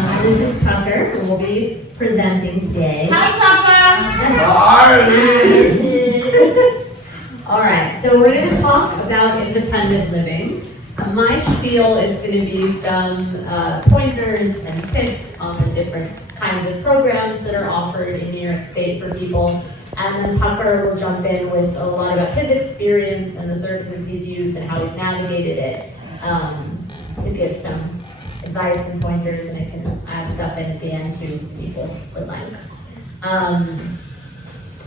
This is Tucker, who will be presenting today. Hi, Tucker! Hi! Alright, so we're going to talk about independent living. My spiel is going to be some pointers and tips on the different kinds of programs that are offered in New York State for people. And then Tucker will jump in with a lot about his experience and the services he's used and how he's navigated it to give some advice and pointers, and I can add stuff in at the end too if people would like.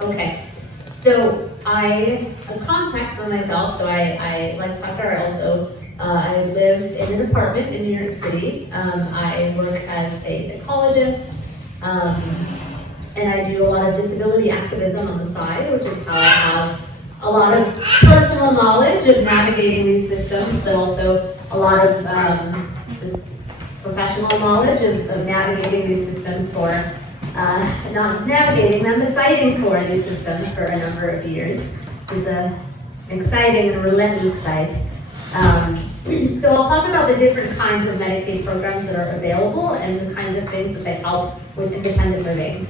Okay, so a context on myself. So I like Tucker, I live in an apartment in New York City. I work as a psychologist, and I do a lot of disability activism on the side, which is how I have a lot of personal knowledge of navigating these systems, but also a lot of just professional knowledge of navigating these systems for, not just navigating them, but fighting for these systems for a number of years. It's an exciting and relentless fight. So I'll talk about the different kinds of Medicaid programs that are available and the kinds of things that they help with independent living.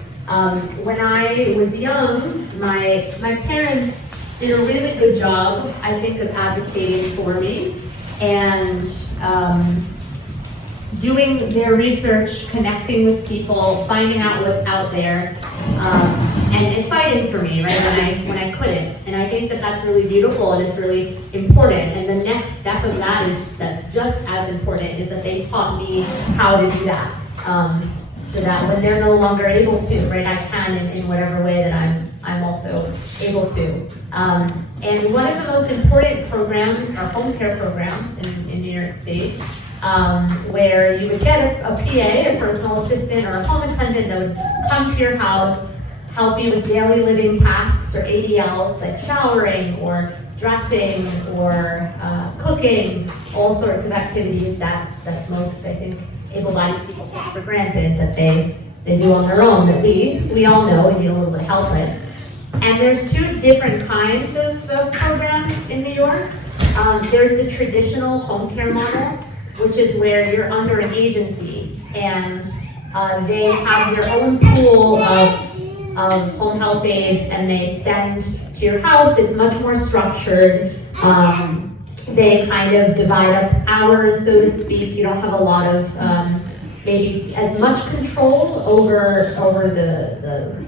When I was young, my parents did a really good job, I think, of advocating for me and doing their research, connecting with people, finding out what's out there, and fighting for me, right, when I couldn't. And I think that that's really beautiful and it's really important. And the next step of that's just as important is that they taught me how to do that. So that when they're no longer able to, right, I can in whatever way that I'm also able to. And one of the most important programs are home care programs in New York State. Where you would get a PA, a personal assistant, or a home attendant that would come to your house, help you with daily living tasks or ADLs like showering or dressing or cooking, all sorts of activities that most, I think, able-bodied people take for granted that they do on their own, that we all know and need a little bit of help with. And there's two different kinds of programs in New York. There's the traditional home care model, which is where you're under an agency and they have their own pool of home health aides and they send to your house. It's much more structured. They kind of divide up hours, so to speak. You don't have a lot of maybe as much control over the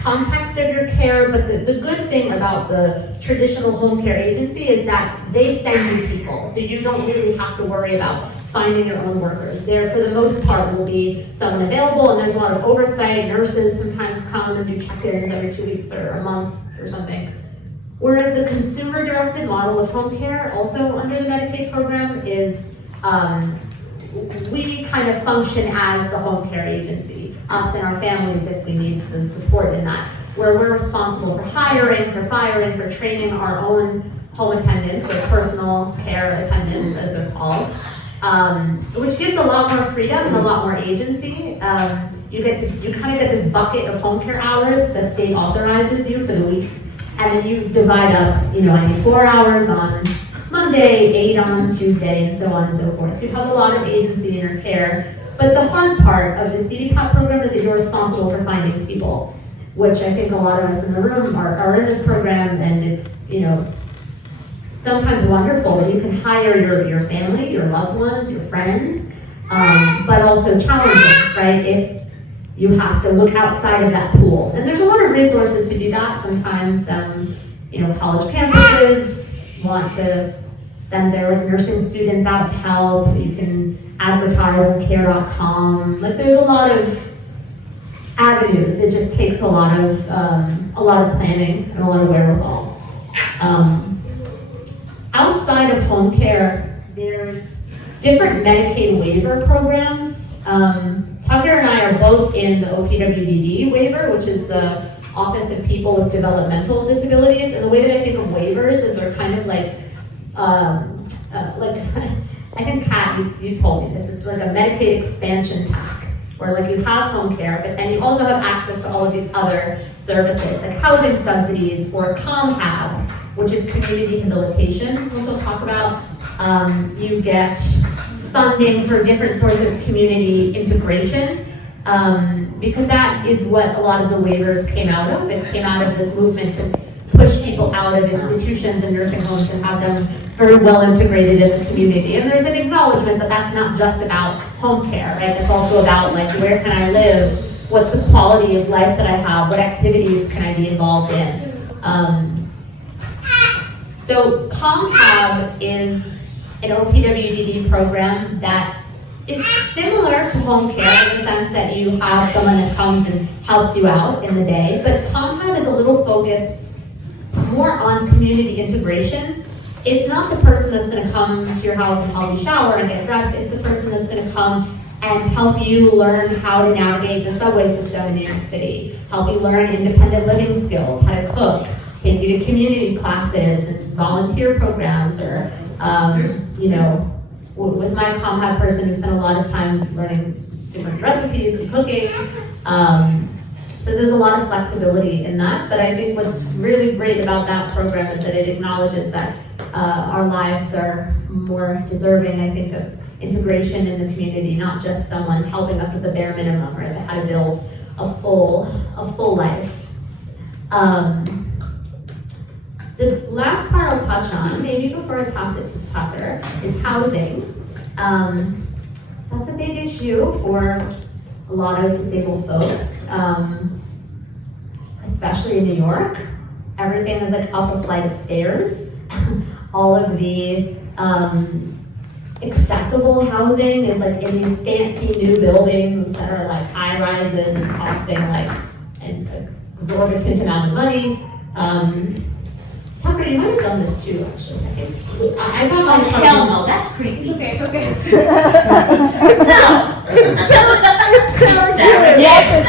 context of your care, but the good thing about the traditional home care agency is that they send you people, so you don't really have to worry about finding your own workers. There, for the most part, will be someone available, and there's a lot of oversight. Nurses sometimes come and do check-ins every 2 weeks or a month or something. Whereas the consumer-directed model of home care, also under the Medicaid program, is we kind of function as the home care agency, us and our families if we need the support in that, where we're responsible for hiring, for firing, for training our own home attendants or personal care attendants as they're called, which gives a lot more freedom and a lot more agency. You kind of get this bucket of home care hours the state authorizes you for the week, and then you divide up, I need 4 hours on Monday, 8 on Tuesday, and so on and so forth. So you have a lot of agency in your care. But the hard part of the CDPAP program is that you're responsible for finding people, which I think a lot of us in the room are in this program, and it's, sometimes wonderful that you can hire your family, your loved ones, your friends, but also challenging, right? If you have to look outside of that pool. And there's a lot of resources to do that. Sometimes, college campuses want to send their nursing students out to help. You can advertise on care.com. There's a lot of avenues. It just takes a lot of planning and a lot of wherewithal. Outside of home care, there's different Medicaid waiver programs. Tucker and I are both in the OPWDD waiver, which is the Office of People with Developmental Disabilities. And the way that I think of waivers is they're kind of like I think Kat, you told me this. It's like a Medicaid expansion pack, where you have home care, but then you also have access to all of these other services, like housing subsidies or ComHab, which is community rehabilitation, which we'll talk about. You get funding for different sorts of community integration, because that is what a lot of the waivers came out of. It came out of this movement to push people out of institutions and nursing homes and have them very well integrated in the community. And there's an acknowledgement that that's not just about home care, right? It's also about like, where can I live? What's the quality of life that I have? What activities can I be involved in? So ComHab is an OPWDD program that is similar to home care in the sense that you have someone that comes and helps you out in the day, but ComHab is a little focused more on community integration. It's not the person that's going to come to your house and help you shower and get dressed. It's the person that's going to come and help you learn how to navigate the subway system in New York City, help you learn independent living skills, how to cook, take you to community classes and volunteer programs, or you know, with my ComHab person who spent a lot of time learning different recipes and cooking. So there's a lot of flexibility in that, but I think what's really great about that program is that it acknowledges that our lives are more deserving, I think, of integration in the community, not just someone helping us with the bare minimum, right? How to build a full life. The last part I'll touch on, maybe before I pass it to Tucker, is housing. That's a big issue for a lot of disabled folks, especially in New York. Everything is like up a flight of stairs. All of the accessible housing is like in these fancy new buildings that are like high rises and costing like an exorbitant amount of money. Tucker, you might have done this too, actually. I think I got my hell no, that's creepy. It's okay. No. Sarah, yes.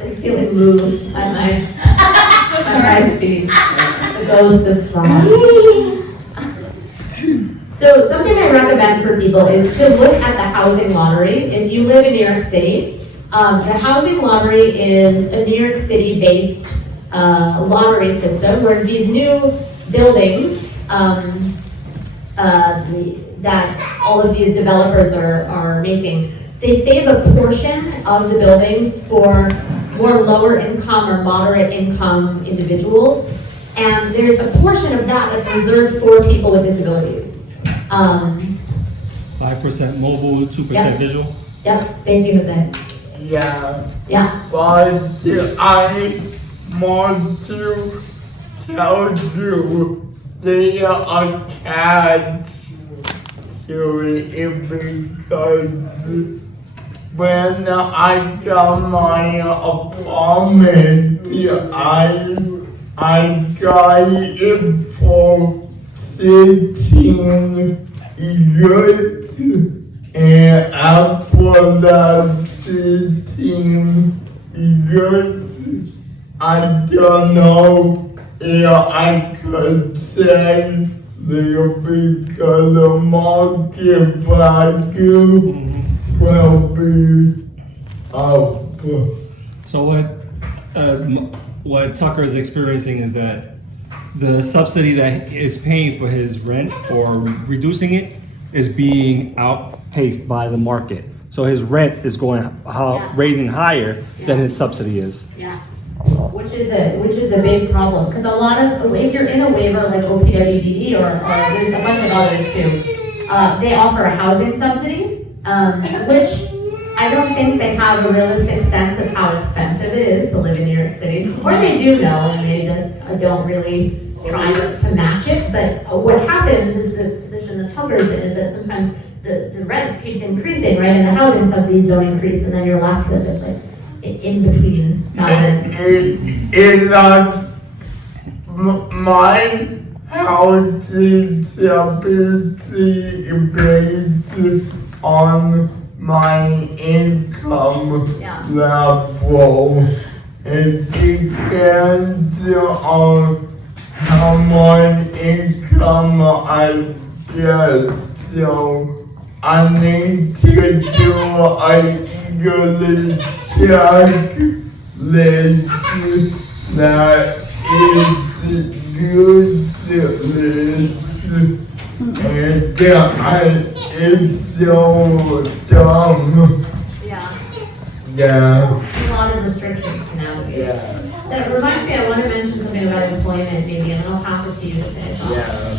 I'm feeling moved by my speech. The ghost of song. So something I recommend for people is to look at the housing lottery. If you live in New York City, the housing lottery is a New York City-based lottery system where these new buildings that all of these developers are making, they save a portion of the buildings for more lower income or moderate income individuals, and there's a portion of that that's reserved for people with disabilities. 5% mobile, 2% Yep. visual. Yep, thank you, Jose. Yeah. But I want to tell you they are attached to it because when I got my apartment, I got it for 16 years, and after that 16 years, I don't know if I could say because the market value will be up. So what Tucker is experiencing is that the subsidy that is paying for his rent or reducing it is being outpaced by the market. So his rent is going raising higher than his subsidy is. Yes, which is a big problem, because a lot of, if you're in a waiver like OPWDD or there's a bunch of others too, they offer a housing subsidy, which I don't think they have a realistic sense of how expensive it is to live in New York City, or they do know and they just don't really try to match it. But what happens is the position that Tucker's in is that sometimes the rent keeps increasing, right, and the housing subsidies don't increase, and then you're left with this like in-between balance. It's like my housing subsidy is based on my income level. It depends on how much income I get. So I need to do a yearly checklist that is useless And it's so dumb. Yeah. Yeah. There's a lot of restrictions to navigate. Yeah. That reminds me, I want to mention something about employment maybe, and then I'll pass it to you to finish off. Yeah.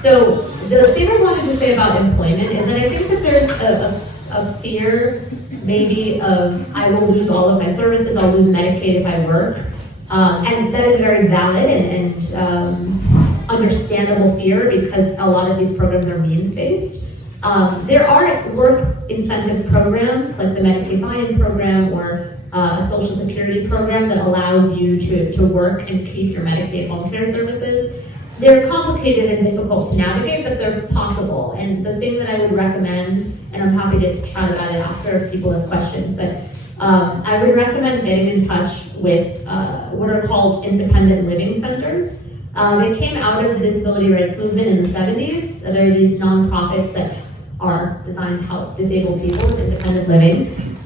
So the thing I wanted to say about employment is that I think that there's a fear maybe of I will lose all of my services, I'll lose Medicaid if I work. And that is very valid and understandable fear because a lot of these programs are means-based. There are work incentive programs like the Medicaid buy-in program or a Social Security program that allows you to work and keep your Medicaid home care services. They're complicated and difficult to navigate, but they're possible. And the thing that I would recommend, and I'm happy to chat about it after if people have questions, but I would recommend getting in touch with what are called independent living centers. It came out of the disability rights movement in the 70s. There are these nonprofits that are designed to help disabled people with independent living.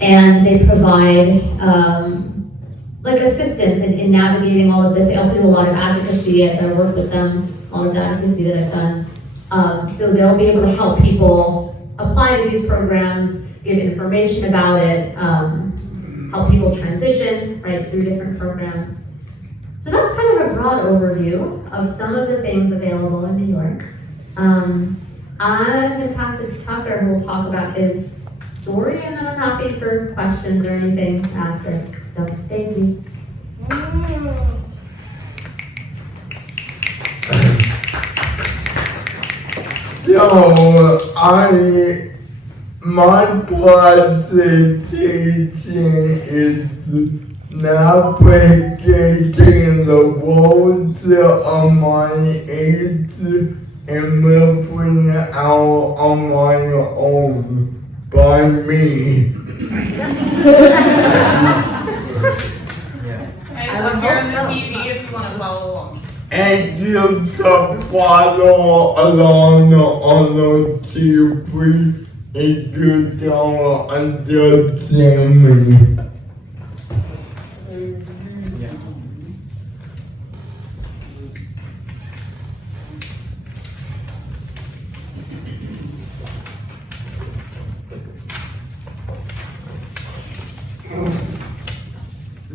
And they provide like assistance in navigating all of this. I also do a lot of advocacy. I work with them, a lot of the advocacy that I've done. So they'll be able to help people apply to these programs, give information about it, help people transition right through different programs. So that's kind of a broad overview of some of the things available in New York. I'm going to pass it to Tucker, who will talk about his story, and then I'm happy for questions or anything after. So, thank you. So, my presentation is navigating the roads of my age and moving out on my own by me. It's up here on the TV if you want to follow along. And you can follow along on the TV if you don't understand me.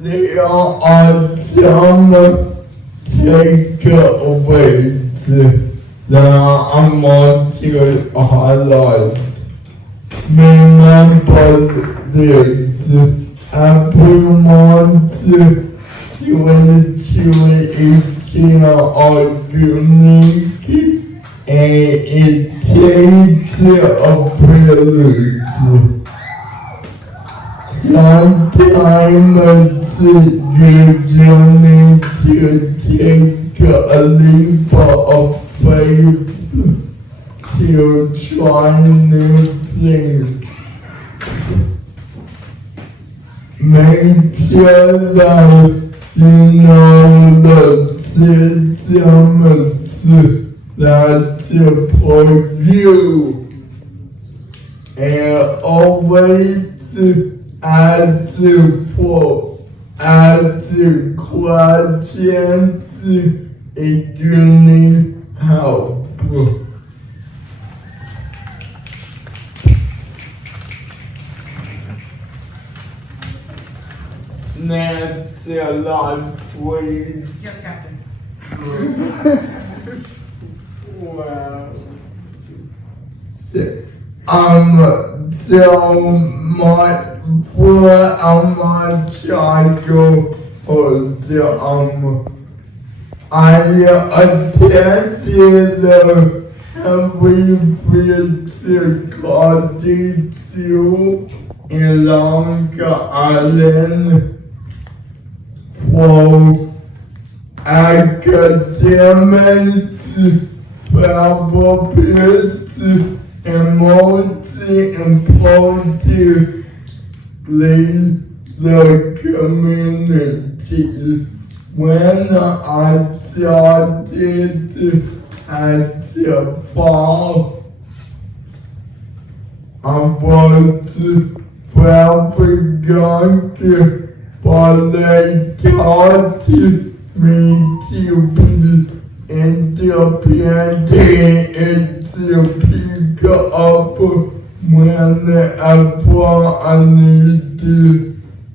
There are some takeaways that I want to highlight. Remember this, everyone's situation are unique and it takes a village. Sometimes you just need to take a leap of faith to try new things. Make sure that you know the systems that support you and always ask questions if you need help. That's a lot, please. Yes, Captain. Wow. So my childhood, I attended every physical school in Long Island for academics, purposes, and most importantly, the community. When I started at SFAH, I was very young, but they taught me to be independent and to pick up whenever I need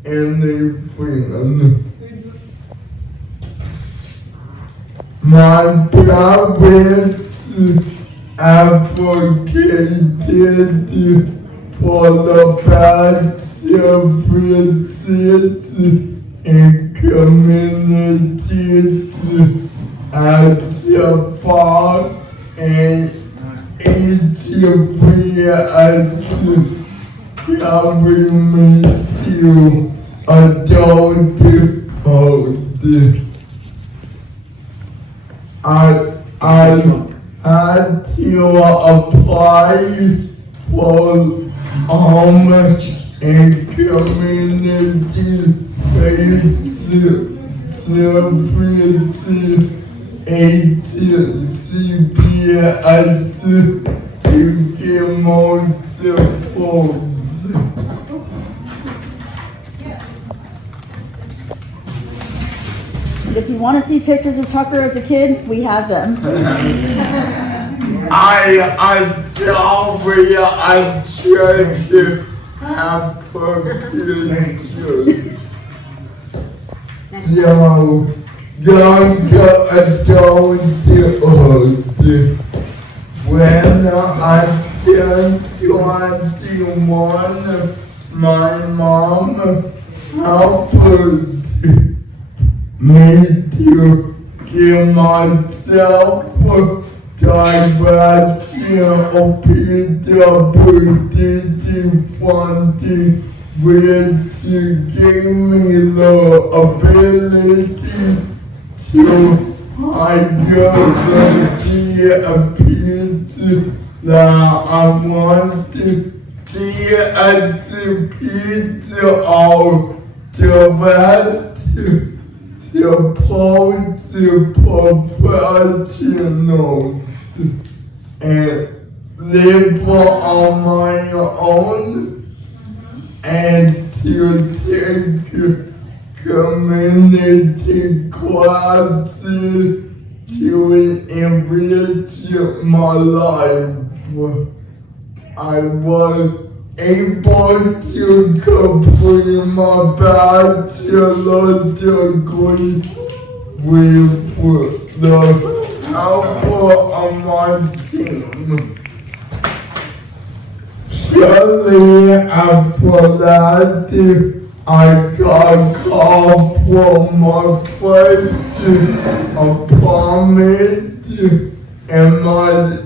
anything. My parents advocated for the services in communities at SFAH and HFAS carry me to adulthood. I had to apply for and community-based services HCBS to get more support. If you want to see pictures of Tucker as a kid, we have them. I'm sorry, I tried to have pictures. So, young adulthood. When I turned 21, my mom helped me to give myself directional PWD funding, which gave me the ability to hire the pizza that I wanted. The pizza all direct support professionals and live on my own and to take community classes to enrich my life. I was able to complete my bachelor's degree with the help of my team. Shortly after that, I got called for my first appointment and my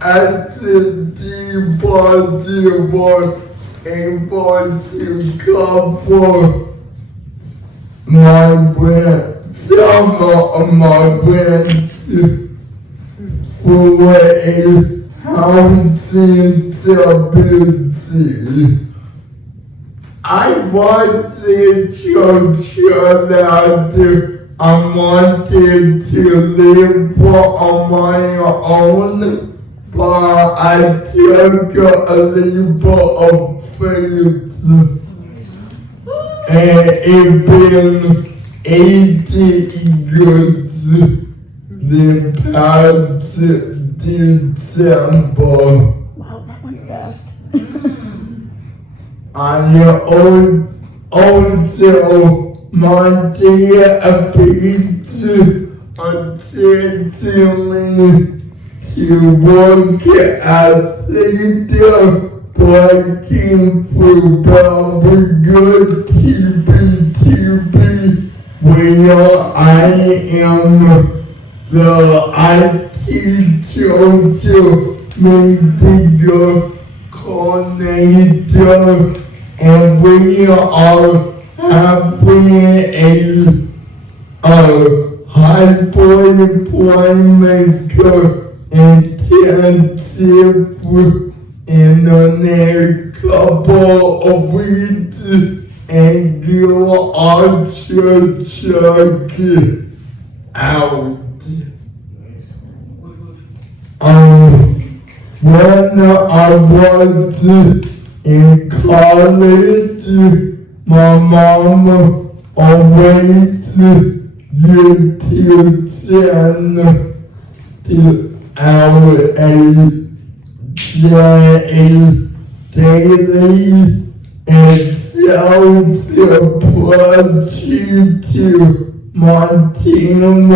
SD budget was able to cover my rent, some of my rent for a housing stability. I wanted to sure that I wanted to live on my own, but I took a leap of faith, and it's been 80 years the past December. Wow, that went fast. I also Monday a pizza to me to work as leader, working for very good TV, where I am the IT social media coordinator, and we are having a hyperemployment intensive in the next couple of weeks, and you all should check it out. When I was in college, my mom always YouTube channel to our daily and show support to my team,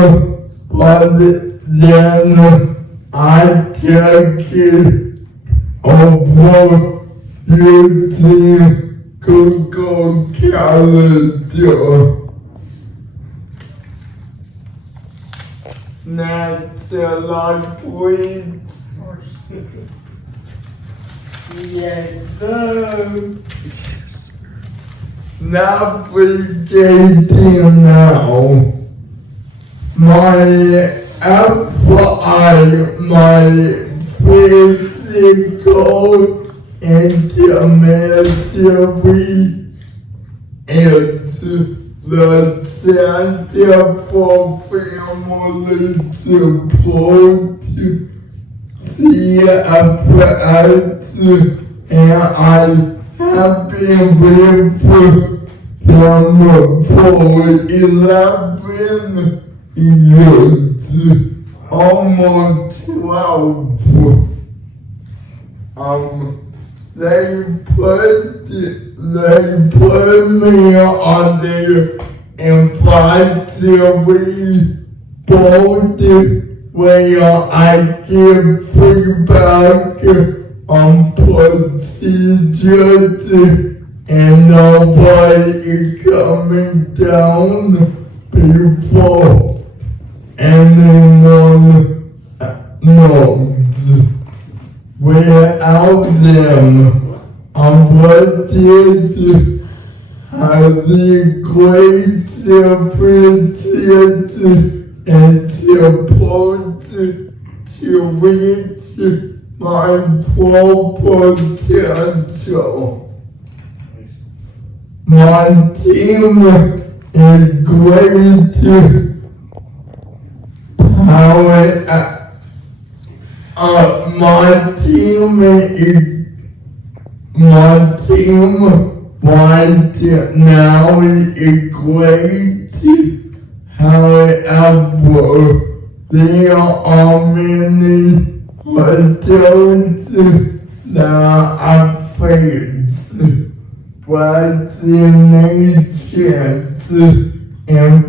but then I took it over using Google Calendar. Next slide, please. Yes, sir. Navigating now. My FI, my physical intermediary is the Center for Family Support, SFAH, and I have been with them for 11 years, almost 12. They put me on their advisory board where I give feedback on procedures and nobody is coming down before anyone knows. Without them, I wanted highly great appreciate and support to reach my full potential. My team is great. My team right now is great. However, there are many hurdles that I face. Vaccinations and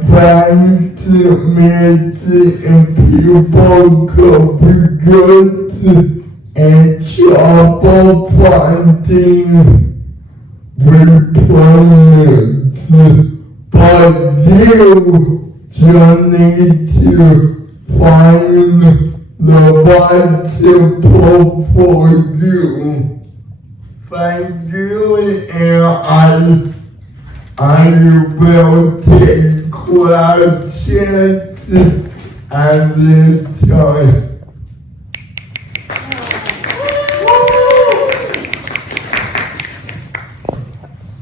meeting people could be good and trouble finding replacements. But you just need to find the right support for you. Thank you, and I will take questions at this time.